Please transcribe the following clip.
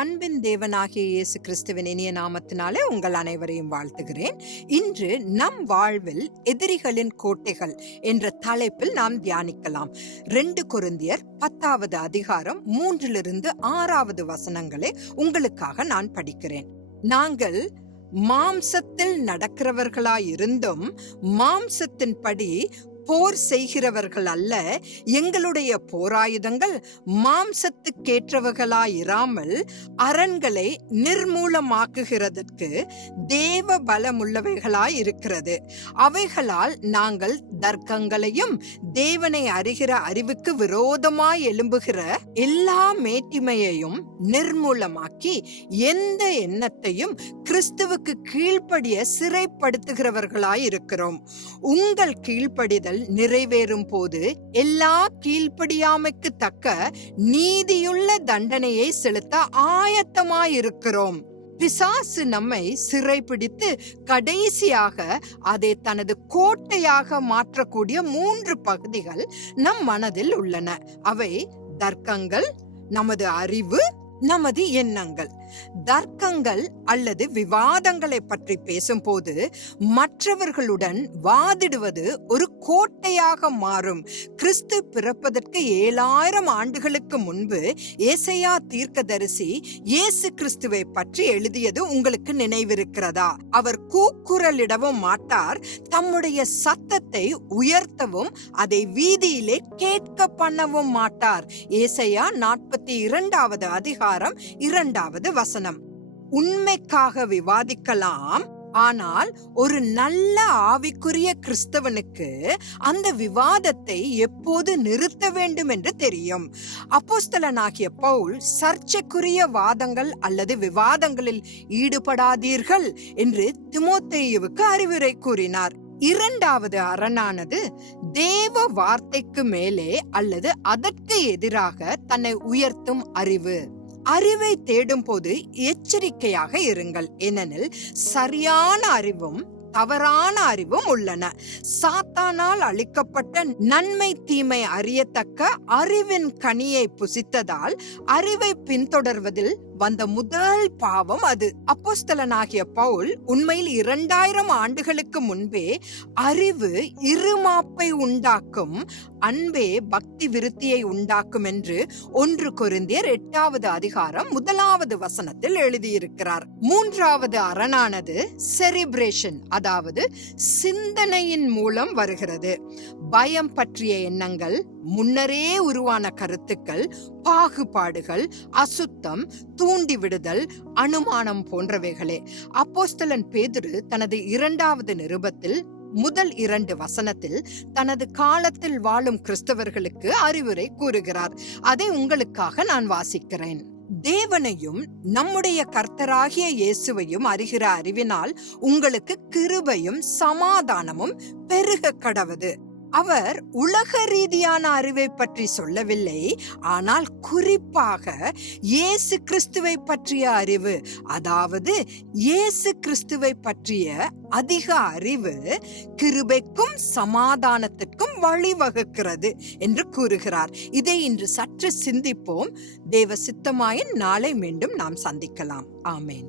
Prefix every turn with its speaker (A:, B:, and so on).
A: அன்பின் தேவனாகிய இயேசு கிறிஸ்துவின் இனிய நாமத்தினாலே உங்கள் அனைவரையும் வாழ்த்துகிறேன். இன்று நம் வாழ்வில் எதிரிகளின் கோட்டைகள் என்ற தலைப்பில் நாம் தியானிக்கலாம். ரெண்டு குருந்தியர் பத்தாவது அதிகாரம் மூன்றிலிருந்து ஆறாவது வசனங்களை உங்களுக்காக நான் படிக்கிறேன். நாங்கள் மாம்சத்தில் நடக்கிறவர்களாயிருந்தும் மாம்சத்தின்படி போர் செய்கிறவர்கள் அல்ல. எங்களுடைய போராயுதங்கள் மாம்சத்துக்கேற்றவர்களாயிராமல் அரண்களை நிர்மூலமாக்குகிறதற்கு தேவ பலமுள்ளவைகளாய் இருக்கிறது அவைகளால் நாங்கள் தர்க்கங்களையும் தேவனை அறிகிற அறிவுக்கு விரோதமாய் எழும்புகிற எல்லா மேட்டிமையையும் நிர்மூலமாக்கி எந்த எண்ணத்தையும் கிறிஸ்துவுக்கு கீழ்ப்படிய சிறைப்படுத்துகிறவர்களாய் இருக்கிறோம் உங்கள் கீழ்ப்படிதல் நிறைவேறும் போது எல்லா கீழ்ப்படியாமைக்கு தக்க நீதியுள்ள தண்டனையை செலுத்த ஆயத்தமாயிருக்கிறோம். பிசாசு நம்மை சிறைப்பிடித்து கடைசியாக அதை தனது கோட்டையாக மாற்றக்கூடிய மூன்று பகுதிகள் நம் மனதில் உள்ளன. அவை தர்க்கங்கள் நமது அறிவு நமது எண்ணங்கள். தர்க்கங்கள் அல்லது விவாதங்களை பற்றி பேசும்போது மற்றவர்களுடன் வாதிடுவது ஒரு கோட்டையாக மாறும். கிறிஸ்து பிறப்பதற்கு ஏழாயிரம் ஆண்டுகளுக்கு முன்பு ஏசையா தீர்க்கதரிசி இயேசு கிறிஸ்துவை பற்றி எழுதியது உங்களுக்கு நினைவிருக்கிறதா? அவர் கூக்குரலிடவும் மாட்டார் தம்முடைய சத்தத்தை உயர்த்தவும் அதை வீதியிலே கேட்க பண்ணவும் மாட்டார். ஏசையா நாற்பத்தி இரண்டாவது அதிகாரம் இரண்டாவது வசனம். உண்மைக்காக விவாதிக்கலாம் ஆனால் ஒரு நல்ல ஆவிக்குரிய கிறிஸ்தவனுக்கு அந்த விவாதத்தை எப்போது நிறுத்த வேண்டும் என்று தெரியும். அப்போஸ்தலனாகிய பவுல் சர்ச்சைக்குரிய வாதங்கள் அல்லது விவாதங்களில் ஈடுபடாதீர்கள் என்று திமோத்தேயுவுக்கு அறிவுரை கூறினார். இரண்டாவது அரணானது தேவ வார்த்தைக்கு மேலே அல்லது அதற்கு எதிராக தன்னை உயர்த்தும் அறிவு. அறிவை தேடும் போது எச்சரிக்கையாக இருங்கள். ஏனெனில் சரியான அறிவும் தவறான அறிவும் உள்ளன. சாத்தானால் அளிக்கப்பட்ட நன்மை தீமை அறியத்தக்க அறிவின் கனியை புசித்ததால் அறிவை பின்தொடர்வதில் வந்த முதல் பாவம் அது. அப்போஸ்தலனாகிய பவுல் உண்மையில் இரண்டாயிரம் ஆண்டுகளுக்கு முன்பே அறிவு இருமாப்பை உண்டாக்கும் அன்பே பக்தி விருத்தியை உண்டாக்கும் என்று ஒன்று கொருந்தியர் எட்டாவது அதிகாரம் முதலாவது வசனத்தில் எழுதியிருக்கிறார். மூன்றாவது அரணானது செரிப்ரேஷன் அதாவது சிந்தனையின் மூலம் வருகிறது. பயம் பற்றிய எண்ணங்கள் முன்னரே உருவான கருத்துக்கள் பாகுபாடுகள் அசுத்தம் தூண்டிவிடுதல் அனுமானம் போன்றவைகளே. அப்போஸ்தலன் பேதுரு தனது இரண்டாவது நிருபத்தில் முதல் இரண்டு வசனத்தில் தனது காலத்தில் வாழும் கிறிஸ்தவர்களுக்கு அறிவுரை கூறுகிறார். அதை உங்களுக்காக நான் வாசிக்கிறேன். தேவனையும் நம்முடைய கர்த்தராகிய இயேசுவையும் அறிகிற அறிவினால் உங்களுக்கு கிருபையும் சமாதானமும் பெருக கடவது அவர் உலக ரீதியான அறிவை பற்றி சொல்லவில்லை ஆனால் குறிப்பாக இயேசு கிறிஸ்துவை பற்றிய அறிவு அதாவது இயேசு கிறிஸ்துவை பற்றிய அதிக அறிவு கிருபைக்கும் சமாதானத்திற்கும் வழிவகுக்கிறது என்று கூறுகிறார். இதை இன்று சற்று சிந்திப்போம். தேவ சித்தமாயின் நாளை மீண்டும் நாம் சந்திக்கலாம். ஆமேன்.